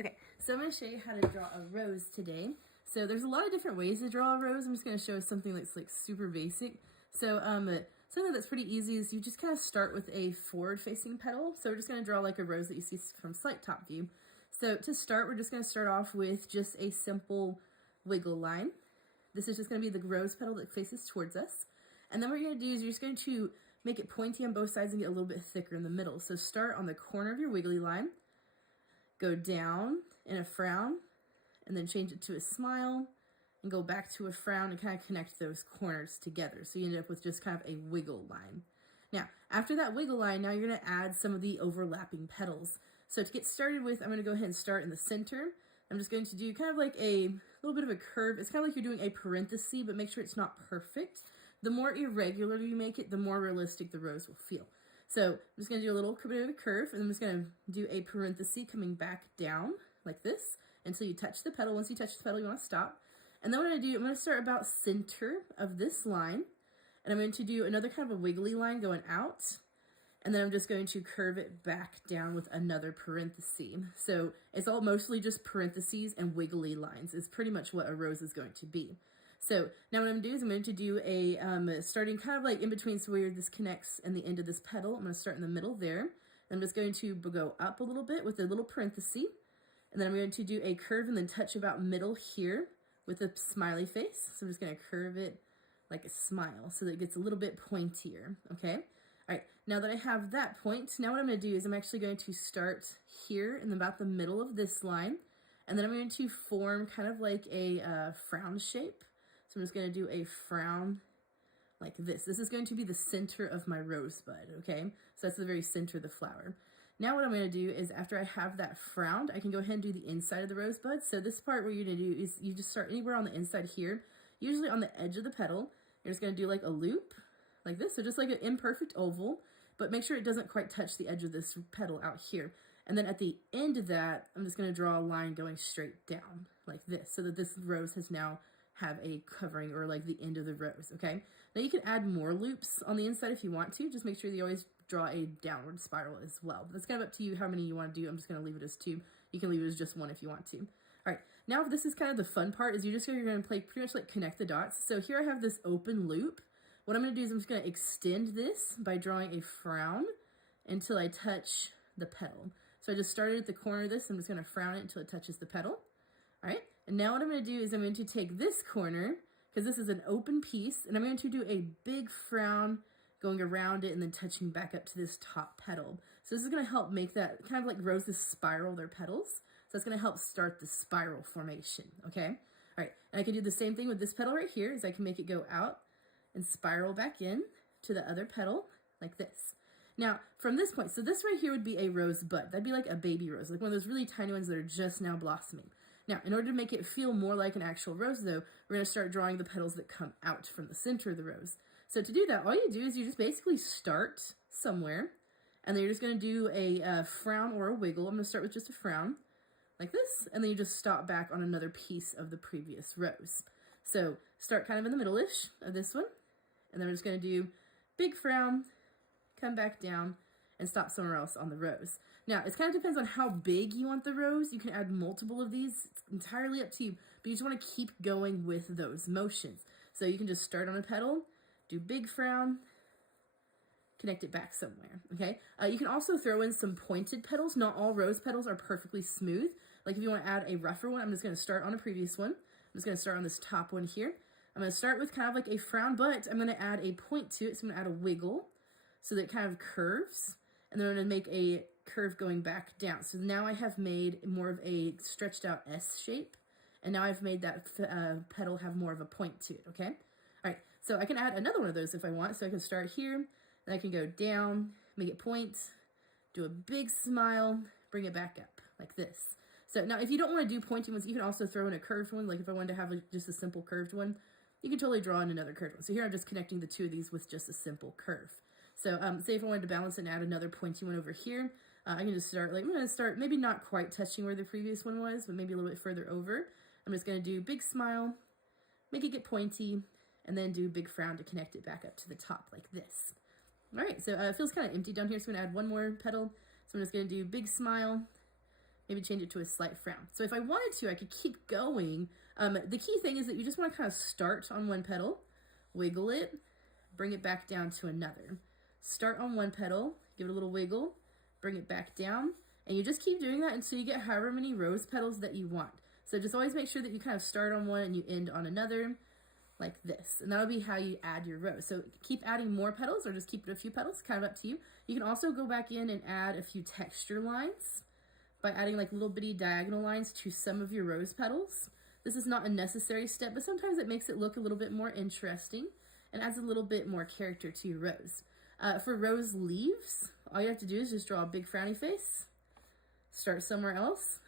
Okay, so I'm going to show you how to draw a rose today. So there's a lot of different ways to draw a rose. I'm just going to show something that's like super basic. So something that's pretty easy is you just kind of start with a forward-facing petal. So we're just going to draw like a rose that you see from slight top view. So to start, we're just going to start off with just a simple wiggle line. This is just going to be the rose petal that faces towards us. And then what you're going to do is you're just going to make it pointy on both sides and get a little bit thicker in the middle. So start on the corner of your wiggly line, go down in a frown, and then change it to a smile, and go back to a frown and kind of connect those corners together. So you end up with just kind of a wiggle line. Now, after that wiggle line, now you're going to add some of the overlapping petals. So to get started with, I'm going to go ahead and start in the center. I'm just going to do kind of like a little bit of a curve. It's kind of like you're doing a parenthesis, but make sure it's not perfect. The more irregular you make it, the more realistic the rose will feel. So I'm just going to do a little bit of a curve, and I'm just going to do a parenthesis coming back down like this until you touch the petal. Once you touch the petal, you want to stop. And then what I'm going to do, I'm going to start about center of this line, and I'm going to do another kind of a wiggly line going out, and then I'm just going to curve it back down with another parenthesis. So it's all mostly just parentheses and wiggly lines. It's pretty much what a rose is going to be. So now what I'm going to do is I'm going to do a, starting kind of like in between, so where this connects and the end of this petal. I'm going to start in the middle there. I'm just going to go up a little bit with a little parenthesis. And then I'm going to do a curve and then touch about middle here with a smiley face. So I'm just going to curve it like a smile so that it gets a little bit pointier, okay? All right, now that I have that point, now what I'm going to do is I'm actually going to start here in about the middle of this line. And then I'm going to form kind of like a frown shape. So I'm just going to do a frown like this. This is going to be the center of my rosebud, okay? So that's the very center of the flower. Now what I'm going to do is after I have that frowned, I can go ahead and do the inside of the rosebud. So this part what you're going to do is you just start anywhere on the inside here, usually on the edge of the petal. You're just going to do like a loop like this. So just like an imperfect oval, but make sure it doesn't quite touch the edge of this petal out here. And then at the end of that, I'm just going to draw a line going straight down like this so that this rose has now have a covering or like the end of the rose, okay? Now you can add more loops on the inside if you want to. Just make sure that you always draw a downward spiral as well. But that's kind of up to you how many you want to do. I'm just going to leave it as 2. You can leave it as just 1 if you want to. All right, now this is kind of the fun part is you're going to play pretty much like connect the dots. So here I have this open loop. What I'm going to do is I'm just going to extend this by drawing a frown until I touch the petal. So I just started at the corner of this. I'm just going to frown it until it touches the petal. All right, and now what I'm going to do is I'm going to take this corner, because this is an open piece, and I'm going to do a big frown going around it and then touching back up to this top petal. So this is going to help make that kind of like roses spiral their petals. So it's going to help start the spiral formation, okay? All right, and I can do the same thing with this petal right here, is I can make it go out and spiral back in to the other petal like this. Now, from this point, so this right here would be a rose bud. That'd be like a baby rose, like one of those really tiny ones that are just now blossoming. Now, in order to make it feel more like an actual rose, though, we're going to start drawing the petals that come out from the center of the rose. So to do that, all you do is you just basically start somewhere, and then you're just going to do a frown or a wiggle. I'm going to start with just a frown, like this, and then you just stop back on another piece of the previous rose. So start kind of in the middle-ish of this one, and then we're just going to do big frown, come back down, and stop somewhere else on the rose. Now, it kind of depends on how big you want the rose. You can add multiple of these. It's entirely up to you, but you just want to keep going with those motions. So you can just start on a petal, do big frown, connect it back somewhere, okay? You can also throw in some pointed petals. Not all rose petals are perfectly smooth. Like if you want to add a rougher one, I'm just going to start on a previous one. I'm just going to start on this top one here. I'm going to start with kind of like a frown, but I'm going to add a point to it. So I'm going to add a wiggle so that it kind of curves. And then I'm going to make a curve going back down. So now I have made more of a stretched out S shape. And now I've made that petal have more of a point to it, okay? All right, so I can add another one of those if I want. So I can start here, and I can go down, make it point, do a big smile, bring it back up like this. So now if you don't want to do pointy ones, you can also throw in a curved one. Like if I wanted to have just a simple curved one, you can totally draw in another curved one. So here I'm just connecting the 2 of these with just a simple curve. So say if I wanted to balance it and add another pointy one over here, I can just start, like I'm going to start maybe not quite touching where the previous one was, but maybe a little bit further over. I'm just going to do big smile, make it get pointy, and then do big frown to connect it back up to the top like this. All right, so it feels kind of empty down here, so I'm going to add one more petal. So I'm just going to do big smile, maybe change it to a slight frown. So if I wanted to, I could keep going. The key thing is that you just want to kind of start on one petal, wiggle it, bring it back down to another. Start on one petal, give it a little wiggle, bring it back down, and you just keep doing that until you get however many rose petals that you want. So just always make sure that you kind of start on one and you end on another, like this. And that'll be how you add your rose. So keep adding more petals or just keep it a few petals, kind of up to you. You can also go back in and add a few texture lines by adding like little bitty diagonal lines to some of your rose petals. This is not a necessary step, but sometimes it makes it look a little bit more interesting and adds a little bit more character to your rose. For rose leaves, all you have to do is just draw a big frowny face, start somewhere else,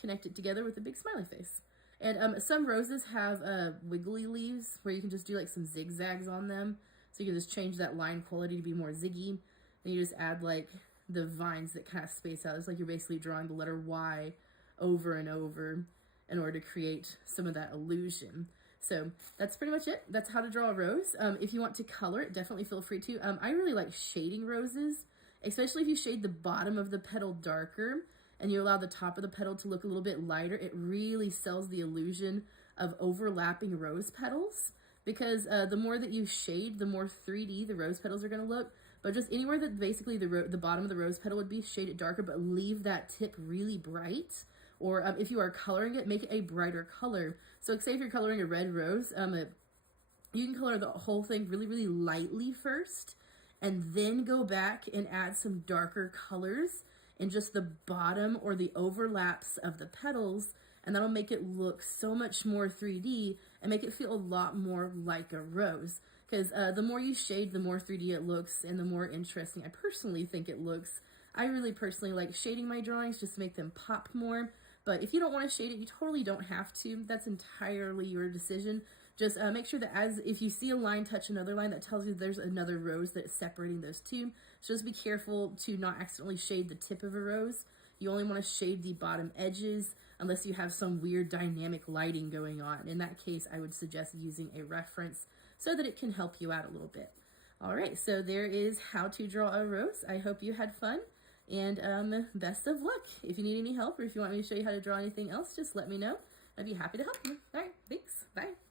connect it together with a big smiley face. And some roses have wiggly leaves where you can just do like some zigzags on them. So you can just change that line quality to be more ziggy. And you just add like the vines that kind of space out. It's like you're basically drawing the letter Y over and over in order to create some of that illusion. So that's pretty much it. That's how to draw a rose. If you want to color it, definitely feel free to. I really like shading roses, especially if you shade the bottom of the petal darker and you allow the top of the petal to look a little bit lighter. It really sells the illusion of overlapping rose petals, because the more that you shade, the more 3D the rose petals are going to look. But just anywhere that basically the bottom of the rose petal would be, shade it darker, but leave that tip really bright. Or if you are coloring it, make it a brighter color. So say if you're coloring a red rose, you can color the whole thing really, really lightly first, and then go back and add some darker colors in just the bottom or the overlaps of the petals, and that'll make it look so much more 3D and make it feel a lot more like a rose. Because the more you shade, the more 3D it looks and the more interesting I personally think it looks. I really personally like shading my drawings just to make them pop more. But if you don't want to shade it, you totally don't have to. That's entirely your decision. Just make sure that if you see a line touch another line, that tells you there's another rose that's separating those two. So just be careful to not accidentally shade the tip of a rose. You only want to shade the bottom edges unless you have some weird dynamic lighting going on. In that case, I would suggest using a reference so that it can help you out a little bit. All right, so there is how to draw a rose. I hope you had fun, and best of luck. If you need any help or if you want me to show you how to draw anything else, just let me know. I'd be happy to help you. All right, thanks. Bye.